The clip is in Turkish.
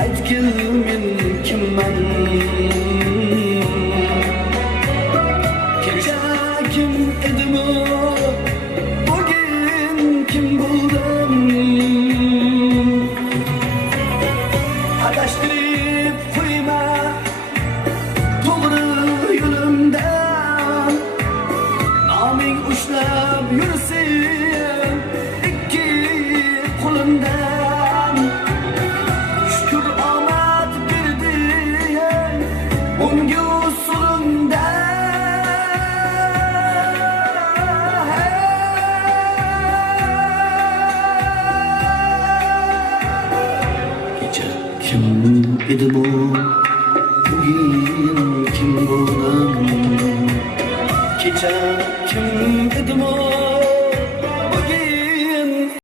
aytgil men kimman? Kecha kim edim bugün kim buldum? Adashtirib qo'yma to'g'ri yo'limdan, noming ushlab yursin ikki qo'limdan. Shukr omad berdi unga usulumda. Kecha kim edi bu, bugün kim buldum? Kecha